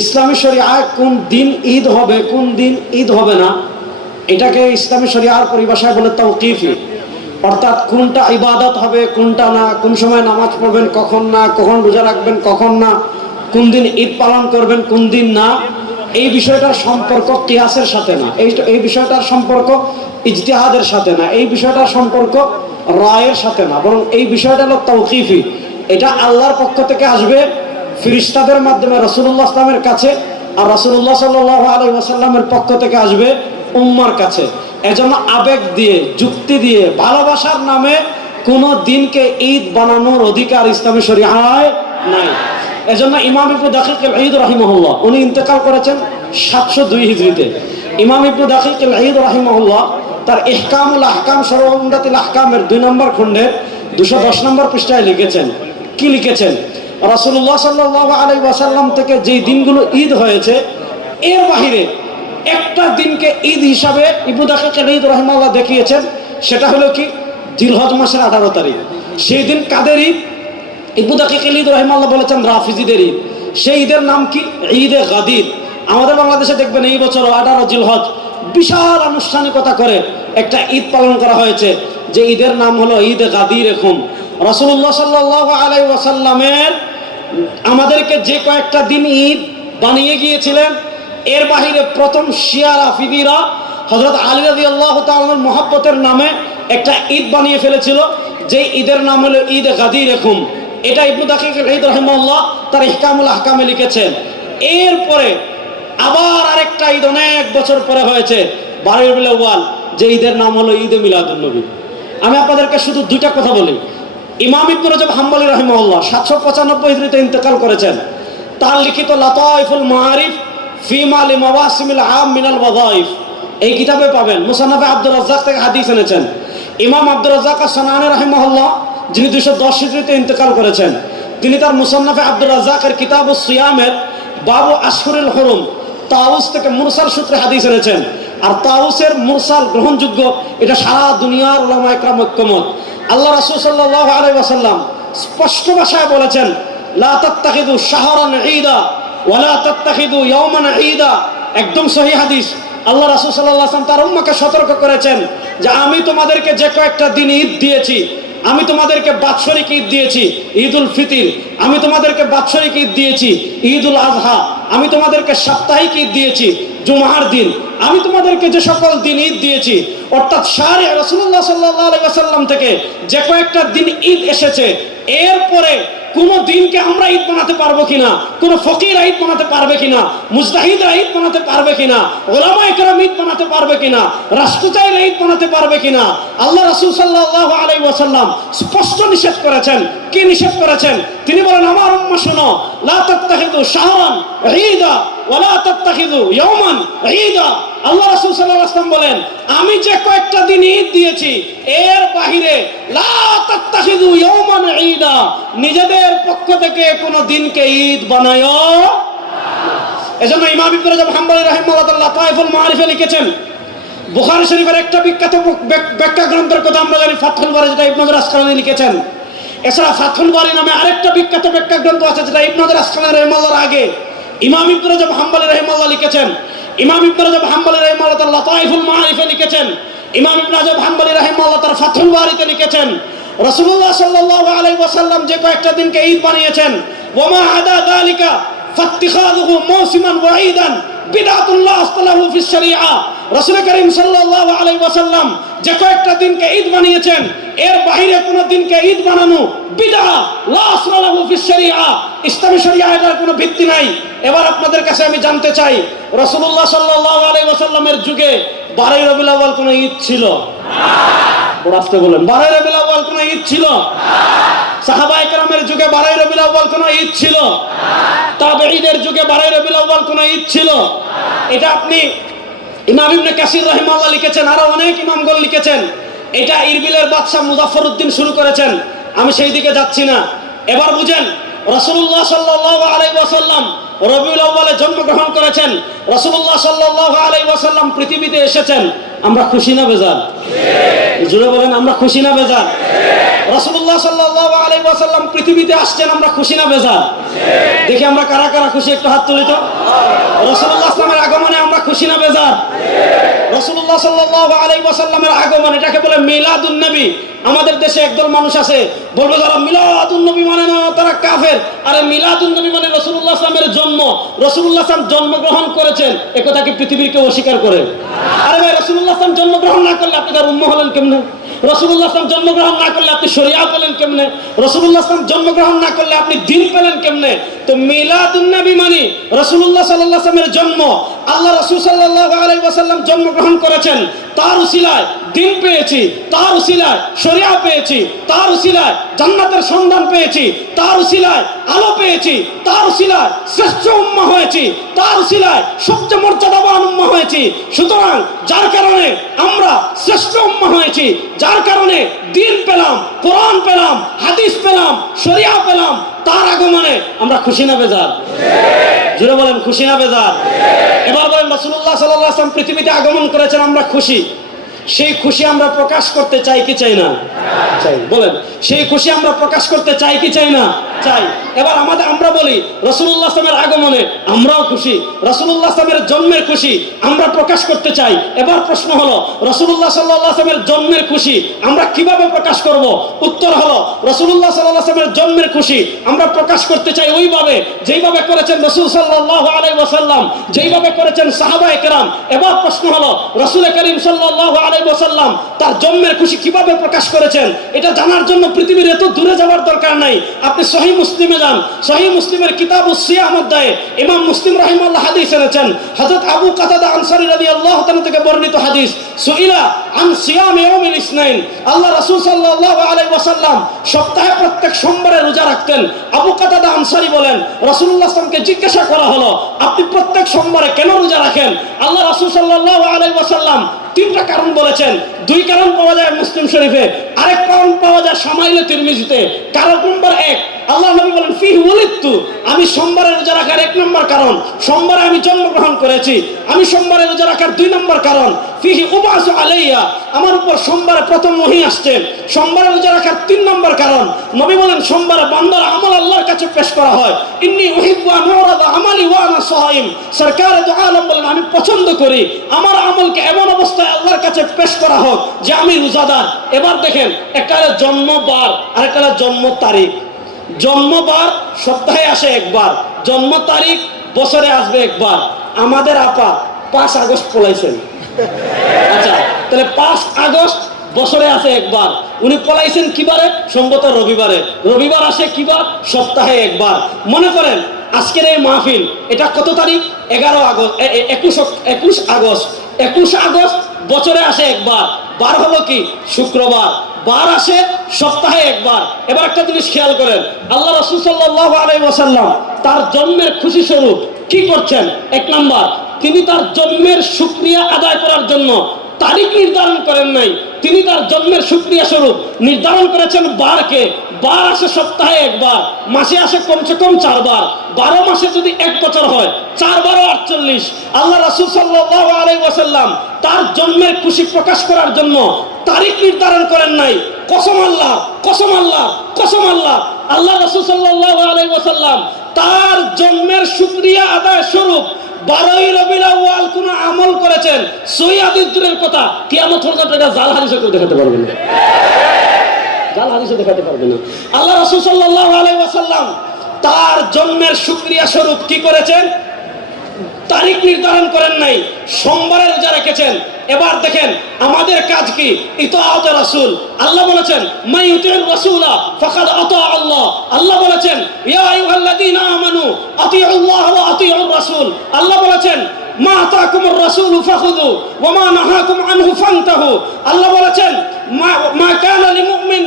ইসলামী শরিয়ায় কোন দিন ঈদ হবে, কোন দিন ঈদ হবে না, এটাকে ইসলামী শরিয়ার পরিভাষায় বলে তাওকিফি। অর্থাৎ কোনটা ইবাদত হবে, কোনটা না, কোন সময় নামাজ পড়বেন, কখন না, কখন রোজা রাখবেন, কখন না, কোন দিন ঈদ পালন করবেন, কোন দিন না, এই বিষয়টার সম্পর্ক কিয়াসের সাথে না, এই বিষয়টার সম্পর্ক ইজতিহাদের সাথে না, এই বিষয়টার সম্পর্ক রায়ের সাথে না, বরং এই বিষয়টা হলো তাওকিফি। এটা আল্লাহর পক্ষ থেকে আসবে ফেরেশতাদের মাধ্যমে রাসূলুল্লাহ সাল্লাল্লাহু আলাইহি ওয়াসাল্লামের কাছে, আর রাসূলুল্লাহ সাল্লাল্লাহু আলাইহি ওয়াসাল্লামের পক্ষ থেকে আসবে উম্মার কাছে। এজন্য আবেগ দিয়ে, যুক্তি দিয়ে, ভালোবাসার নামে কোনো দিনকে ঈদ বানানোর অধিকার ইসলামী শরিয়ায় নাই। এজন্য ইমাম ইবনে দাকিক আল-ঈদ রাহিমাহুল্লাহ, উনি ইন্তেকাল করেছেন 702 হিজরিতে। ইমাম ইবনে দাকিক আল-ঈদ রাহিমাহুল্লাহ তার ইহকামুল আহকাম শরহ উমদাতুল আহকামের 2 নম্বর খণ্ডের 210 নম্বর পৃষ্ঠায় লিখেছেন, কি লিখেছেন? রাসূলুল্লাহ সাল্লাল্লাহু আলাইহি ওয়াসাল্লাম থেকে যেই দিনগুলো ঈদ হয়েছে, এর বাহিরে একটা দিনকে ঈদ হিসাবে ইবনে দাকিক আল-ঈদ রাহিমাহুল্লাহ দেখিয়েছেন। সেটা হলো কি? জিলহজ মাসের 18 তারিখ। সেই দিন কাদের ঈদ? ইবনে দাকিক আল-ঈদ রাহিমাহুল্লাহ বলেছেন রাফিজিদের ঈদ। সেই ঈদের নাম কি? ঈদে গাদির। আমাদের বাংলাদেশে দেখবেন এই বছর 18 জিলহজ বিশাল আনুষ্ঠানিকতা করে একটা ঈদ পালন করা হয়েছে, যে ঈদের নাম হলো ঈদে গাদির। এখন রাসূলুল্লাহ সাল্লাল্লাহু আলাইহি ওয়াসাল্লামের আমাদেরকে যে কয়েকটা দিন ঈদ বানিয়ে গিয়েছিলেন, এর বাহিরে প্রথম শিয়া রাফিদিরা হযরত আলী রাদিয়াল্লাহু তাআলার মহব্বতের নামে একটা ঈদ বানিয়ে ফেলেছিল, যে ঈদের নাম হলো ঈদ গাদির। এখন এটা ইবনে দাকিক আল-ঈদ রাহিমাহুল্লাহ তার ইহকামুল আহকামে লিখেছেন। এরপরে আবার আরেকটা ঈদ অনেক বছর পরে হয়েছে, 12 রবিউল আউয়াল, যে ঈদের নাম হলো ঈদে মিলাদুন নবী। আমি আপনাদেরকে শুধু দুইটা কথা বলি। ইমাম ইবনে রজব হাম্বলী রাহিমাহুল্লাহ 795 হিজরিতে ইন্তেকাল করেছেন। তার লিখিত লাতাইফুল মাআরিফ ফিমা লিমাওয়াসিমিল আম মিনাল ওয়াযাইফ, এই কিতাবে পাবেন। মুসান্নাফে আব্দুর রাজ্জাক থেকে হাদিস এনেছেন। ইমাম আব্দুর রাজ্জাক আস-সানাআনী রাহিমাহুল্লাহ, যিনি 210 হিজরিতে ইন্তেকাল করেছেন, তিনি তার মুসান্নাফে আব্দুর রাজ্জাকের কিতাবুস সিয়ামের বাবু আশহুরুল হুরুম তাউস থেকে মুরসাল সূত্রে হাদিস এনেছেন। আর তাউসের মুরসাল গ্রহণযোগ্য, এটা সারা দুনিয়ার উলামায়ে কেরাম ঐক্যমত। আল্লাহ রাসূল সাল্লাল্লাহু আলাইহি ওয়াসাল্লাম স্পষ্ট ভাষায় বলেছেন, লা তাত্তাখিযু শাহরান ঈদা ওয়া লা তাত্তাখিযু ইয়াওমান ঈদা। একদম সহিহ হাদিস। আল্লাহ রাসূল সাল্লাল্লাহু আলাইহি ওয়াসাল্লাম তার উম্মতকে সতর্ক করেছেন যে আমি তোমাদেরকে যে কয়েকটা দিন ঈদ দিয়েছি, আমি তোমাদেরকে বাৎসরিক ঈদ দিয়েছি ঈদুল ফিতর, আমি তোমাদেরকে বাৎসরিক ঈদ দিয়েছি ঈদুল আযহা, আমি তোমাদেরকে সাপ্তাহিক ঈদ দিয়েছি জুমার দিন, আমি তোমাদেরকে যে সকল দিন ঈদ দিয়েছি, অর্থাৎ শারঈ রাসূলুল্লাহ সাল্লাল্লাহু আলাইহি ওয়াসাল্লাম থেকে যে কয়েকটা দিন ঈদ এসেছে, এরপরে কোন দিনকে আমরা ঈদ বানাতে পারবো কিনা, কোন ফকির ঈদ বানাতে পারবে কিনা, মুজতাহিদরা ঈদ বানাতে পারবে কিনা, উলামায়ে কেরাম ঈদ বানাতে পারবে কিনা, রাষ্ট্রচারীরা ঈদ বানাতে পারবে কিনা, আল্লাহ রাসূল সাল্লাল্লাহু আলাইহি ওয়াসাল্লাম স্পষ্ট নিষেধ করেছেন। কি নিষেধ করেছেন? তিনি বলেন, আমার উম্মাহ শোনো, লা তাত্তাখিযু শাহরান ঈদা ওয়া লা তাত্তাখিযু ইয়াওমান ঈদা। আল্লাহ রাসূল সাল্লাল্লাহু আলাইহি ওয়াসাল্লাম বলেন, আমি যে কয়েকটা দিন ঈদ দিয়েছি, এর বাহিরে লা তাত্তাখিযু ইয়াওমান ঈদা, নিজেদের পক্ষ থেকে কোন দিনকে ঈদ বানায়ো। এজন্য ইমাম ইবনে রজব হাম্বলী রাহিমাহুল্লাহ তাআলা লাতাইফুল মাআরিফে লিখেছেন, বুখারী শরীফের একটা বিখ্যাত ব্যাখ্যা গ্রন্থের কথা আমরা জানি, ফাতহুল বারী, যেটা ইবনে হাজার আসকালানী লিখেছেন। এছাড়া ফাতহুল বারী নামে আরেকটা বিখ্যাত ব্যাখ্যা গ্রন্থ আছে, যেটা ইবনে হাজার আসকালানী রাহিমাহুল্লাহর আগে ইমাম ইবনে রজব হাম্বলী রাহিমাহুল্লাহ লিখেছেন। ইমাম ইবনে রজব হাম্বলী রাহিমাহুল্লাহ তাআলা লাতাইফুল মাআরিফে লিখেছেন, ইমাম ইবনে রজব হাম্বলী রাহিমাহুল্লাহ তার ফাতহুল বারীতে লিখেছেন, রাসূলুল্লাহ সাল্লাল্লাহু আলাইহি ওয়াসাল্লাম যে কয়েকটা দিনকে ঈদ বানিয়েছেন, ওয়া মা আদা যালিকা ফাত্তিখাযুহু মাওসিমান ওয়া ঈদান বিদআতুল্লাহ আসতালাহু ফিশ শরিআহ। রাসূল করিম সাল্লাল্লাহু আলাইহি ওয়াসাল্লাম যে কয়েকটা দিনকে ঈদ বানিয়েছেন, এর বাইরে কোন দিনকে ঈদ বানানো বিদআ, লা আসলাহু ফিশ শরিআহ, ইসলামী শরিয়ায় এর কোনো ভিত্তি নাই। এবার আপনাদের কাছে আমি জানতে চাই, রাসূলুল্লাহ সাল্লাল্লাহু আলাইহি ওয়াসাল্লামের যুগে 12 রবিউল আউয়াল কোন ঈদ ছিল? রাস্তে বলেন, 12 রবিউল আউয়াল কোন ঈদ ছিল? সাহাবায়ে কেরামের যুগে 12 রবিউল আউয়াল কোন ঈদ ছিল? তাবেঈদের যুগে 12 রবিউল আউয়াল কোন ঈদ ছিল? এটা আপনি ইমাম ইবনে কাসির রাহিমাহুল্লাহ লিখেছেন, আরো অনেক ইমামগণ লিখেছেন। এটা ইরবিলের বাদশা মুজাফফরউদ্দিন শুরু করেছেন, আমি সেই দিকে যাচ্ছি না। এবার বুঝেন, রাসূলুল্লাহ সাল্লাল্লাহু আলাইহি ওয়াসাল্লাম রবিউল আউয়ালে জন্মগ্রহণ করেছেন, রাসূলুল্লাহ সাল্লাল্লাহু আলাইহি ওয়াসাল্লাম পৃথিবীতে এসেছেন আমরা খুশি না বেজার? জোরে বলেন, আমরা খুশি না বেজার? রাসূলুল্লাহ সাল্লাল্লাহু আলাইহি ওয়াসাল্লাম পৃথিবীতে আসছেন, আমরা খুশি না বেজার? দেখি আমরা কারা কারা খুশি, একটু হাত তুলি তো। রাসূলুল্লাহ সাল্লামের আগমনে আমরা খুশি না বেজার? রাসূলুল্লাহ সাল্লাল্লাহু আলাইহি ওয়াসাল্লামের আগমন, এটাকে বলে মিলাদুন নবী। আমাদের দেশে একদল মানুষ আছে বলবে যারা মিলাদুন নবী মানে না তারা কাফের। আরে মিলাদুন নবী মানে রাসূলুল্লাহ সাল্লামের জন্ম। রাসূলুল্লাহ সাল্লাম জন্মগ্রহণ করেছেন, এ কথা কি পৃথিবীর কেউ অস্বীকার করে? আরে ভাই, রাসূলুল্লাহ সাল্লাম জন্মগ্রহণ না করলে আপনি তার উম্মত হলেন কেমনে? রাসূলুল্লাহ সাল্লাম জন্মগ্রহণ না করলে আপনি শরিয়া পেলেন কেমনে? রাসূলুল্লাহ সাল্লাম জন্মগ্রহণ না করলে আপনি দ্বীন পেলেন কেমনে? তো মিলাদুন নবী মানে রাসূলুল্লাহ সাল্লাল্লাহু আলাইহি ওয়াসাল্লামের জন্ম। আল্লাহ রাসূল সাল্লাল্লাহু আলাইহি ওয়াসাল্লাম জন্মগ্রহণ করেছেন, তার উসিলায় দ্বীন পেয়েছি, তার উসিলায় শরিয়া পেয়েছি, তার উসিলায় জান্নাতের সন্ধান পেয়েছি, তার উসিলায় আলো পেয়েছি, তার উসিলায় শ্রেষ্ঠ উম্মাহ হয়েছি, তার উসিলায় সবচেয়ে মর্যাদাবান উম্মাহ হয়েছি। সুতরাং যার কারণে আমরা শ্রেষ্ঠ উম্মাহ হয়েছি, যার কারণে দ্বীন পেলাম, কোরআন পেলাম, হাদিস পেলাম, শরিয়া পেলাম, তার আগমনে আমরা খুশি না বেজার? জোরে বলেন, খুশি না বেজার? এবার বলেন, রাসূলুল্লাহ সাল্লাল্লাহু আলাইহি ওয়াসাল্লাম পৃথিবীতে আগমন করেছেন, আমরা খুশি। সেই খুশি আমরা প্রকাশ করতে চাই কি চাই না? চাই। বলেন, সেই খুশি আমরা প্রকাশ করতে চাই কি চাই না? চাই। এবার আমরা বলি রাসূলুল্লাহ সাল্লাল্লাহু আলাইহি ওয়াসাল্লামের আগমনে আমরাও খুশি, রাসূলুল্লাহ সাল্লাল্লাহু আলাইহি ওয়াসাল্লামের জন্মের খুশি আমরা প্রকাশ করতে চাই। এবার প্রশ্ন হলো, রাসূলুল্লাহ সাল্লাল্লাহু আলাইহি ওয়াসাল্লামের জন্মের খুশি আমরা কিভাবে প্রকাশ করব? উত্তর হলো, রাসূলুল্লাহ সাল্লাল্লাহু আলাইহি ওয়াসাল্লামের জন্মের খুশি আমরা প্রকাশ করতে চাই ওইভাবে যেইভাবে করেছেন রাসূল সাল্লাল্লাহু আলাইহি ওয়াসাল্লাম, যেইভাবে করেছেন সাহাবায়ে কেরাম। এবার প্রশ্ন হলো, রাসূল করিম সাল্লাল্লাহু আলাইহি ওয়াসাল্লাম তার জন্মের খুশি কিভাবে প্রকাশ করেছেন? এটা জানার জন্য পৃথিবীর এত দূরে যাওয়ার দরকার নাই। আপনি সহিহ মুসলিমে যান, সহিহ মুসলিমের কিতাবুস সিয়াম অধ্যায়ে ইমাম মুসলিম রাহিমাহুল্লাহ হাদিস এনেছেন। হযরত আবু কাতাদা আনসারী রাদিয়াল্লাহু তাআলা থেকে বর্ণিত হাদিস, সুইলা আন সিয়াম ইয়াউমিল ইসনাইন। আল্লাহ রাসূল সাল্লাল্লাহু আলাইহি ওয়াসাল্লাম সপ্তাহে প্রত্যেক সোমবারে রোজা রাখতেন। আবু কাতাদা আনসারী বলেন, রাসূলুল্লাহ সাল্লাল্লাহু আলাইহি ওয়াসাল্লামকে জিজ্ঞাসা করা হলো, আপনি প্রত্যেক সোমবারে কেন রোজা রাখেন? আল্লাহ রাসূল সাল্লাল্লাহু আলাইহি ওয়াসাল্লাম তিনটা কারণ বলেছেন। দুই কারণ পাওয়া যায় মুসলিম শরীফে, আরেক কারণ পাওয়া যায় শামাইলে তিরমিজিতে। কারণ নম্বর 1, আল্লাহ নবী বলেন ফিহি ওয়ালিদতু, আমি সোমবারে রোজা রাখার 1 নম্বর কারণ সোমবারে আমি জন্মগ্রহণ করেছি। আমি সোমবারে রোজা রাখার 2 নম্বর কারণ ফিহি উবাসু আলাইয়া, আমার উপর সোমবারে প্রথম ওহী আসছে। সোমবারে রোজা রাখার 3 নম্বর কারণ নবী বলেন সোমবারে বান্দার আমল আল্লাহর কাছে পেশ করা হয়। ইন্নী উহিব্বু আন উরাদা আমালি ওয়া আনা সাইম, সরকারে দু আলম বলেন আমি পছন্দ করি আমার আমলকে এমন অবস্থায় আল্লাহর কাছে পেশ করা হোক যে আমি রোজাদার। এবার দেখেন, একটা জন্মবার আর একটা জন্ম তারিখ। জন্মবার সপ্তাহে আসে একবার, জন্ম তারিখ বছরে আসবে একবার। আমাদের আপা 5 আগস্ট পলাইছেন। আচ্ছা, তাহলে 5 আগস্ট বছরে আসে একবার। উনি পলাইছেন কিবারে? সম্ভবত রবিবারে। রবিবার আসে কিবার? সপ্তাহে একবার। মনে করেন আজকের এই মাহফিল, এটা কত তারিখ? 11 আগস্ট, 21 আগস্ট। 21 আগস্ট বছরে আসে একবার। বার হলো কি? শুক্রবার। বার আসে সপ্তাহে একবার। এবার একটা জিনিস খেয়াল করেন, আল্লাহ রাসূল সাল্লাল্লাহু আলাইহি ওয়াসাল্লাম তার জন্মের খুশি স্বরূপ কি করছেন? 1 নাম্বার, তিনি তার জন্মের শুকরিয়া আদায় করার জন্য তারিখ নির্ধারণ করেন নাই, তিনি তার জন্মের শুকরিয়া স্বরূপ নির্ধারণ করেছেন বারকে। বার আসে সপ্তাহে একবার, মাসে আসে কমসে কম 4 বার। 12 মাসে যদি 1 বছর হয়, 4 বার 48। আল্লাহ রাসূল সাল্লাল্লাহু আলাইহি ওয়াসাল্লাম তার জন্মের খুশি প্রকাশ করার জন্য তারিখ নির্ধারণ করেন নাই। কসম আল্লাহ, কসম আল্লাহ, কসম আল্লাহ, আল্লাহ রাসূল সাল্লাল্লাহু আলাইহি ওয়াসাল্লাম তার জন্মের শুকরিয়া আদায় স্বরূপ 12ই রবিউল আউয়াল কোন আমল করেছেন। সহিহ হাদিস দূরের কথা, কিয়ামত পর্যন্ত এটা জাল হাদিসে কেউ দেখাতে পারবে না, জাল হাদিসে দেখাতে পারবে না। আল্লাহ রাসূল সাল্লাল্লাহু আলাইহি ওয়াসাল্লাম তার জন্মের শুকরিয়া স্বরূপ কি করেছেন? তারিখ নির্ধারণ করেন নাই, সোমবারে রোজা রেখেছেন। এবার দেখেন আমাদের কাজ কি? ইতাআত রাসূল। আল্লাহ বলেছেন মান ইউতির রাসূলা ফাকাদ আতা আল্লাহ। আল্লাহ বলেছেন ইয়া আইয়ুহাল্লাযীনা আমানু আতিউল্লাহ ওয়া আতিউর রাসূল। আল্লাহ বলেছেন মা আতাকুমুর রাসূলু ফাখুযু ওয়া মা নাহাকুম আনহু ফান্তাহু। আল্লাহ বলেছেন মা কানা লিমুমিন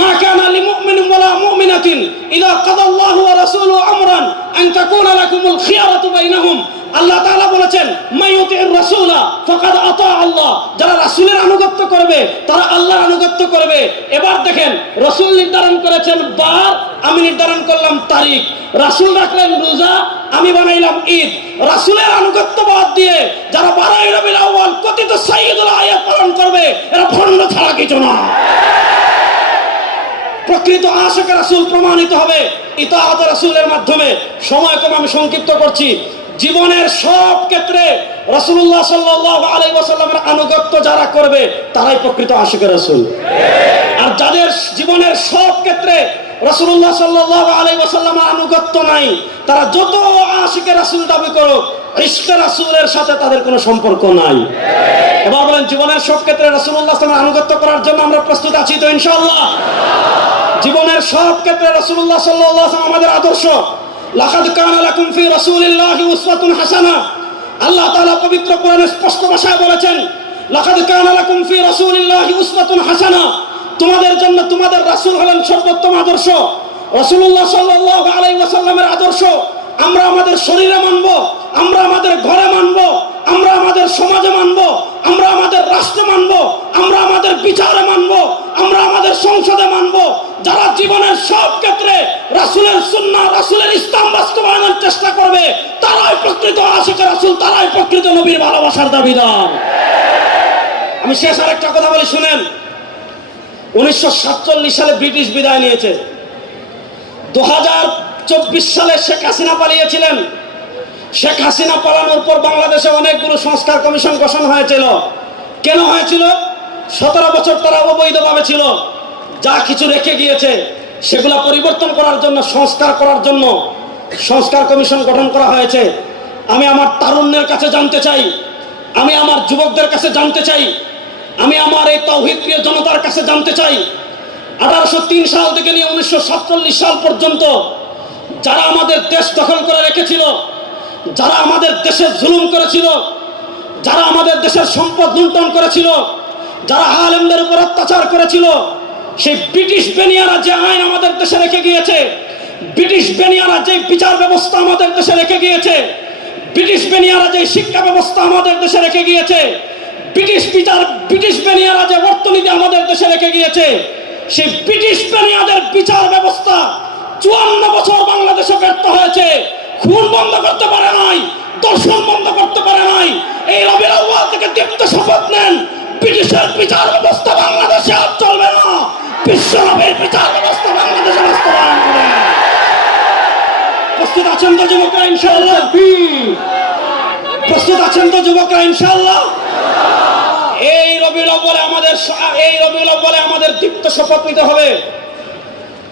ما كان لمؤمن ولا مؤمنة إذا قضى الله ورسوله أمرا أن تكون لكم الخيرة بينهم। আল্লাহ তাআলা বলেছেন মাইয়ুতির রাসূলা ফাকাদ আতা আল্লাহ, যারা রাসূলের আনুগত্য করবে তারা আল্লাহর আনুগত্য করবে। এবার দেখেন রাসূল নির্ধারণ করেছেন বার, আমি নির্ধারণ করলাম তারিখ। রাসূল রাখলেন রোজা, আমি বানাইলাম ঈদ। রাসূলের আনুগত্য বাদ দিয়ে যারা 12ই রবিউল আউয়াল কথিত সাইয়্যিদুল আয়াত পালন করবে এরা ভণ্ড ছাড়া কিছু না। প্রকৃত আশিক রাসূল প্রমাণিত হবে ইতাআত রাসূলের মাধ্যমে। সময় কম, আমি সংক্ষিপ্ত করছি। জীবনের সব ক্ষেত্রে রাসূলুল্লাহ সাল্লাল্লাহু আলাইহি ওয়াসাল্লামের আনুগত্য যারা করবে তারাই প্রকৃত আশিক রাসূল। আর যাদের জীবনের সব ক্ষেত্রে রাসূলুল্লাহ সাল্লাল্লাহু আলাইহি ওয়াসাল্লামের আনুগত্য নাই, তারা যত আশিক রাসূল দাবি করুক, ইশকে রাসূলের সাথে তাদের কোনো সম্পর্ক নাই। এবার বলেন, জীবনের সব ক্ষেত্রে রাসূলুল্লাহ সাল্লাল্লাহু আলাইহি ওয়াসাল্লামের আনুগত্য করার জন্য আমরা প্রস্তুত আছি তো ইনশাআল্লাহ? জীবনের সব ক্ষেত্রে রাসূলুল্লাহ সাল্লাল্লাহু আলাইহি ওয়াসাল্লাম আমাদের আদর্শ। লাকাদ কানা লাকুম ফি রাসূলিল্লাহি উসওয়াতুন হাসানাহ। আল্লাহ তাআলা পবিত্র কোরআনে স্পষ্ট ভাষায় বলেছেন, লাকাদ কানা লাকুম ফি রাসূলিল্লাহি উসওয়াতুন হাসানাহ। তোমাদের জন্য তোমাদের রাসূল হলেন সর্বোত্তম আদর্শ। রাসূলুল্লাহ সাল্লাল্লাহু আলাইহি ওয়াসাল্লামের আদর্শ আমরা আমাদের শরীরে মানব, আমরা আমাদের ঘরে মানব, আমরা আমাদের সমাজে মানব, আমরা আমাদের রাষ্ট্রে মানব, আমরা আমাদের বিচারে মানব, আমরা আমাদের সংসদে মানব। যারা জীবনের সব ক্ষেত্রে রাসূলের সুন্নাহ, রাসূলের ইসলাম বাস্তবায়নের চেষ্টা করবে তারাই প্রকৃত আশিক রাসূল, তারাই প্রকৃত নবীর ভালোবাসার দাবিদার। আমি শেষ আরেকটা কথা বলি, শুনেন। 1947 সালে ব্রিটিশ বিদায় নিয়েছে। 2024 সালে শেখ হাসিনা পালিয়েছিলেন। শেখ হাসিনা পালানোর পর বাংলাদেশে অনেকগুলো সংস্কার কমিশন গঠন হয়েছিল। কেন হয়েছিল? 17 বছর তারা অবৈধভাবে ছিল। যা কিছু রেখে গিয়েছে সেগুলা পরিবর্তন করার জন্য, সংস্কার করার জন্য সংস্কার কমিশন গঠন করা হয়েছে। আমি আমার তারুণ্যের কাছে জানতে চাই, আমি আমার যুবকদের কাছে জানতে চাই, আমি আমার এই তাওহীদ প্রিয় জনতার কাছে জানতে চাই, 1803 সাল থেকে নিয়ে 1947 সাল পর্যন্ত যারা আমাদের দেশ দখল করে রেখেছিল, যারা আমাদের দেশে জুলুম করেছিল, যারা আমাদের দেশের সম্পদ লুণ্ঠন করেছিল, যারা আলেমদের উপর অত্যাচার করেছিল, সেই ব্রিটিশ বেনিয়ারা যে আইন আমাদের দেশে রেখে গিয়েছে, ব্রিটিশ বেনিয়ারা যে বিচার ব্যবস্থা আমাদের দেশে রেখে গিয়েছে, ব্রিটিশ বেনিয়ারা যে শিক্ষা ব্যবস্থা আমাদের দেশে রেখে গিয়েছে, ব্রিটিশ বেনিয়ারা যে অর্থনীতি আমাদের দেশে রেখে গিয়েছে, সেই ব্রিটিশ বেনিয়াদের বিচার ব্যবস্থা 54 বছর বাংলাদেশে ব্যর্থ হয়েছে। খুন বন্ধ করতে পারে নাই, দর্শন বন্ধ করতে পারে নাই। এই রবিউল আউয়াল থেকে দীপ্ত শপথ নেন, ব্রিটিশের বিচার ব্যবস্থা বাংলাদেশে আর চলবে না, বিশ্ব নবীর বিচার ব্যবস্থা বাংলাদেশে বাস্তবায়ন হবে। প্রস্তুত আছেন তো যুবকরা ইনশাআল্লাহ? প্রস্তুত আছেন তো যুবকরা ইনশাআল্লাহ? এই রবিউল আউয়ালে আমাদের দীপ্ত শপথ নিতে হবে,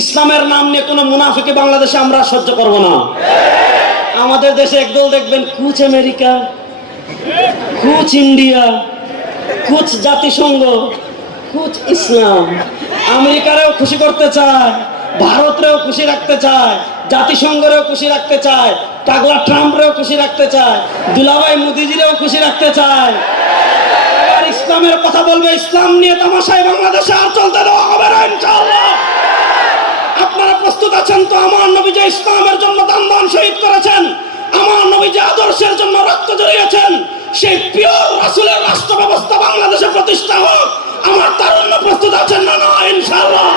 ইসলামের নাম নিয়ে কোনো মুনাফিকি বাংলাদেশে আমরা সহ্য করব না। আমাদের দেশে একদল দেখবেন কুচ আমেরিকা, কুচ ইন্ডিয়া, কুচ জাতিসংঘ, কুচ ইসলাম। আমেরিকারেও খুশি করতে চায়, ভারতরেও খুশি রাখতে চায়, জাতিসংঘরেও খুশি রাখতে চায়, পাগলা ট্রাম্পরেও খুশি রাখতে চায়, দুলাভাই মোদিজিরেও খুশি রাখতে চায়। এবার ইসলামের কথা বলবে, ইসলাম নিয়ে তামাশায় বাংলাদেশে আর চলতে দেওয়া হবে না ইনশাআল্লাহ। আপনারা প্রস্তুত আছেন তো? আমার নবী যে ইসলামের জন্য দান শহীদ করেছেন, আমার নবী যে আদর্শের জন্য রক্ত ঝরিয়েছেন, সেই পিওর রাসূলের রাষ্ট্র ব্যবস্থা বাংলাদেশে প্রতিষ্ঠা হোক। আমার তারুণ্য প্রস্তুত আছেন না? না ইনশাআল্লাহ।